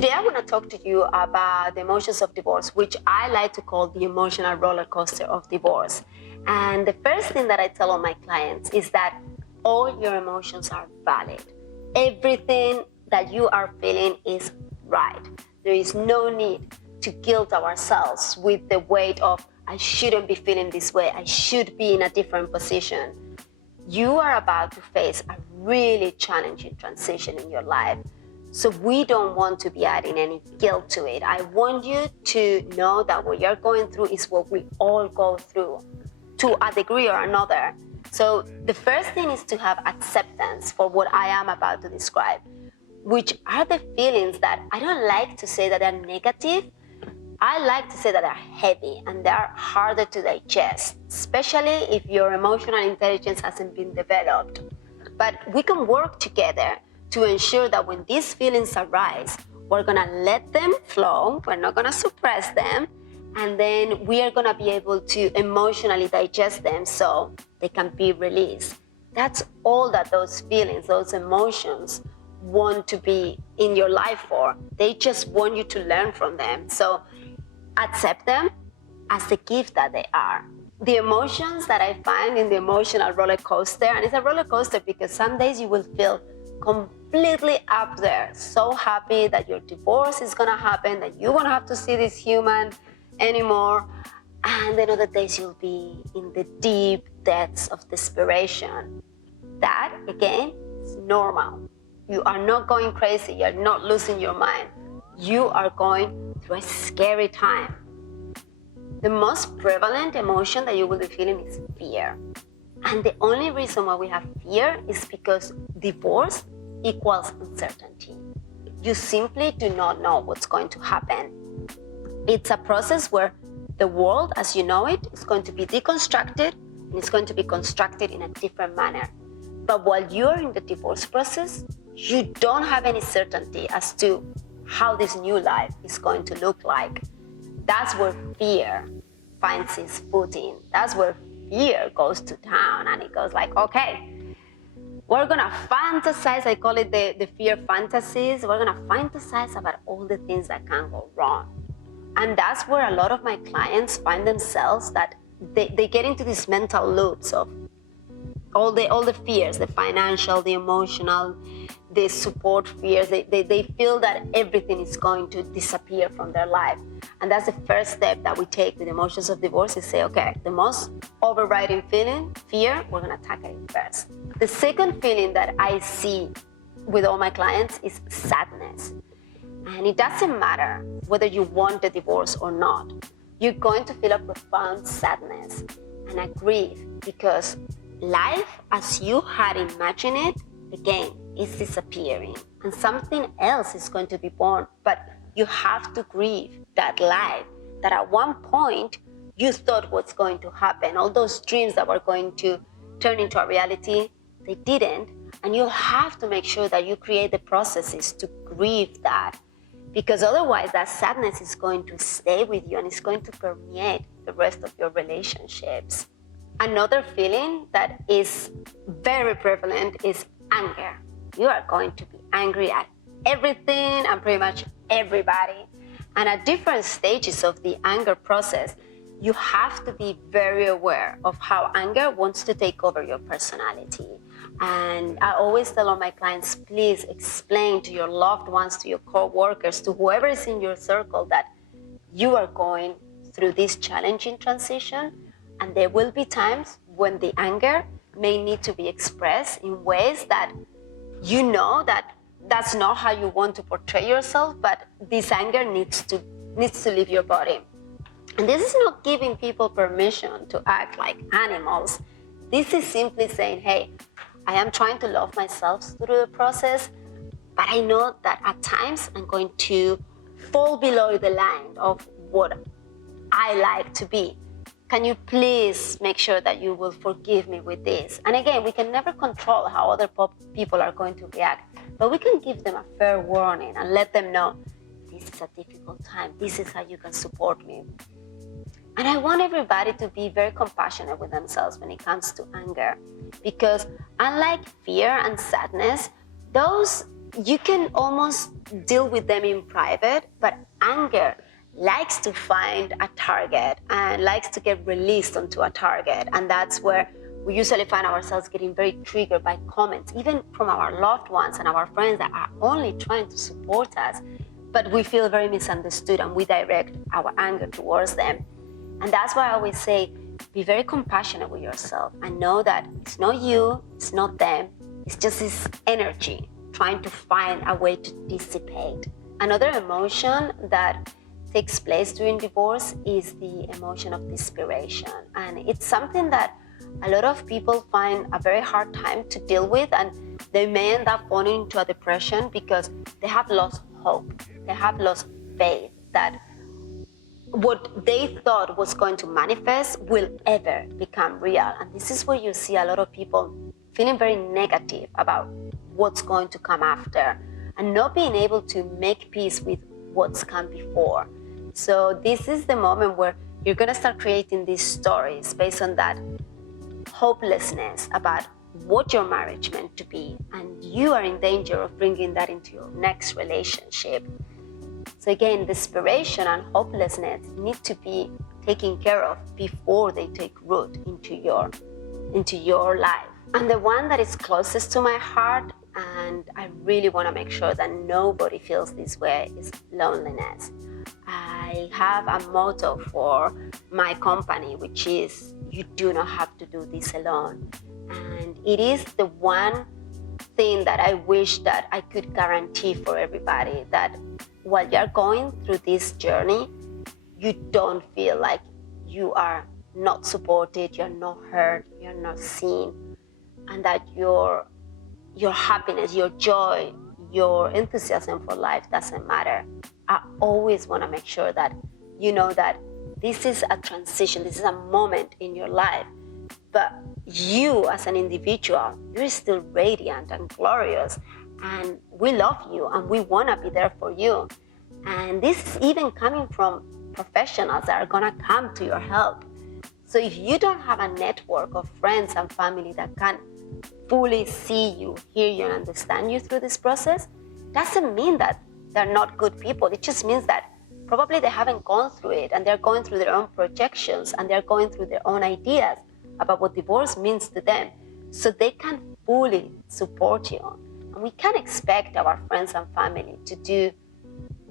Today I want to talk to you about the emotions of divorce, which I like to call the emotional roller coaster of divorce. And the first thing that I tell all my clients is that all your emotions are valid. Everything that you are feeling is right. There is no need to guilt ourselves with the weight of, I shouldn't be feeling this way, I should be in a different position. You are about to face a really challenging transition in your life. So we don't want to be adding any guilt to it. I want you to know that what you're going through is what we all go through to a degree or another. So the first thing is to have acceptance for what I am about to describe, which are the feelings that I don't like to say that they're negative. I like to say that they're heavy and they're harder to digest, especially if your emotional intelligence hasn't been developed. But we can work together to ensure that when these feelings arise, we're gonna let them flow, we're not gonna suppress them, and then we are gonna be able to emotionally digest them so they can be released. That's all that those feelings, those emotions want to be in your life for. They just want you to learn from them. So accept them as the gift that they are. The emotions that I find in the emotional roller coaster, and it's a roller coaster because some days you will feel completely up there, so happy that your divorce is gonna happen, that you won't have to see this human anymore, and then other days you'll be in the deep depths of desperation. That, again, is normal. You are not going crazy, you're not losing your mind. You are going through a scary time. The most prevalent emotion that you will be feeling is fear. And the only reason why we have fear is because divorce equals uncertainty. You simply do not know what's going to happen. It's a process where the world, as you know it, is going to be deconstructed and it's going to be constructed in a different manner. But while you're in the divorce process, you don't have any certainty as to how this new life is going to look like. That's where fear finds its footing. That's where fear goes to town and it goes like, okay, we're gonna fantasize, I call it the fear fantasies. We're gonna fantasize about all the things that can go wrong. And that's where a lot of my clients find themselves, that they get into these mental loops of all the fears, the financial, the emotional, the support fears. They feel that everything is going to disappear from their life. And that's the first step that we take with emotions of divorce, is say, okay, the most overriding feeling, fear, we're gonna tackle it first. The second feeling that I see with all my clients is sadness. And it doesn't matter whether you want the divorce or not. You're going to feel a profound sadness and a grief because life as you had imagined it, again, is disappearing and something else is going to be born. But you have to grieve that life that at one point you thought was going to happen. All those dreams that were going to turn into a reality, they didn't. And you have to make sure that you create the processes to grieve that, because otherwise that sadness is going to stay with you and it's going to permeate the rest of your relationships. Another feeling that is very prevalent is anger. You are going to be angry at everything and pretty much everybody. And at different stages of the anger process, you have to be very aware of how anger wants to take over your personality. And I always tell all my clients, please explain to your loved ones, to your co-workers, to whoever is in your circle, that you are going through this challenging transition. And there will be times when the anger may need to be expressed in ways that you know that that's not how you want to portray yourself, but this anger needs to leave your body. And this is not giving people permission to act like animals. This is simply saying, hey, I am trying to love myself through the process, but I know that at times I'm going to fall below the line of what I like to be. Can you please make sure that you will forgive me with this? And again, we can never control how other people are going to react, but we can give them a fair warning and let them know, this is a difficult time. This is how you can support me. And I want everybody to be very compassionate with themselves when it comes to anger, because unlike fear and sadness, those you can almost deal with them in private, but anger likes to find a target and likes to get released onto a target. And that's where we usually find ourselves getting very triggered by comments, even from our loved ones and our friends that are only trying to support us, but we feel very misunderstood and we direct our anger towards them. And that's why I always say, be very compassionate with yourself and know that it's not you, it's not them, it's just this energy trying to find a way to dissipate. Another emotion that takes place during divorce is the emotion of desperation. And it's something that a lot of people find a very hard time to deal with, and they may end up falling into a depression because they have lost hope. They have lost faith that what they thought was going to manifest will ever become real. And this is where you see a lot of people feeling very negative about what's going to come after and not being able to make peace with what's come before. So this is the moment where you're going to start creating these stories based on that hopelessness about what your marriage meant to be, and you are in danger of bringing that into your next relationship. So again, desperation and hopelessness need to be taken care of before they take root into your life. And the one that is closest to my heart, and I really want to make sure that nobody feels this way, is loneliness. I have a motto for my company, which is, you do not have to do this alone. And it is the one thing that I wish that I could guarantee for everybody, that while you're going through this journey, you don't feel like you are not supported, you're not heard, you're not seen, and that your happiness, your joy, your enthusiasm for life doesn't matter. I always want to make sure that you know that this is a transition, this is a moment in your life, but you as an individual, you're still radiant and glorious, and we love you and we want to be there for you. And this is even coming from professionals that are going to come to your help. So if you don't have a network of friends and family that can fully see you, hear you, and understand you through this process, doesn't mean that they're not good people. It just means that probably they haven't gone through it, and they're going through their own projections, and they're going through their own ideas about what divorce means to them. So they can fully support you. And we can't expect our friends and family to do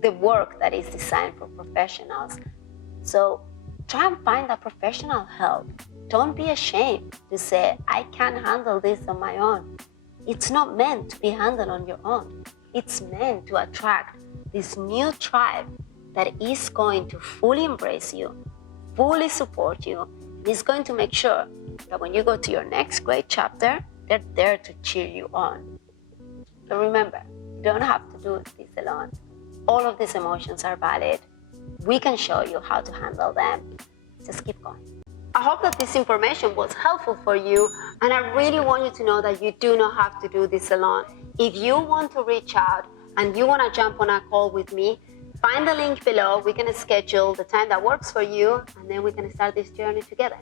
the work that is designed for professionals. So try and find that professional help. Don't be ashamed to say, I can't handle this on my own. It's not meant to be handled on your own. It's meant to attract this new tribe that is going to fully embrace you, fully support you, and is going to make sure that when you go to your next great chapter, they're there to cheer you on. So remember, you don't have to do this alone. All of these emotions are valid. We can show you how to handle them. Just keep going. I hope that this information was helpful for you, and I really want you to know that you do not have to do this alone. If you want to reach out and you want to jump on a call with me, find the link below. We can schedule the time that works for you, and then we can start this journey together.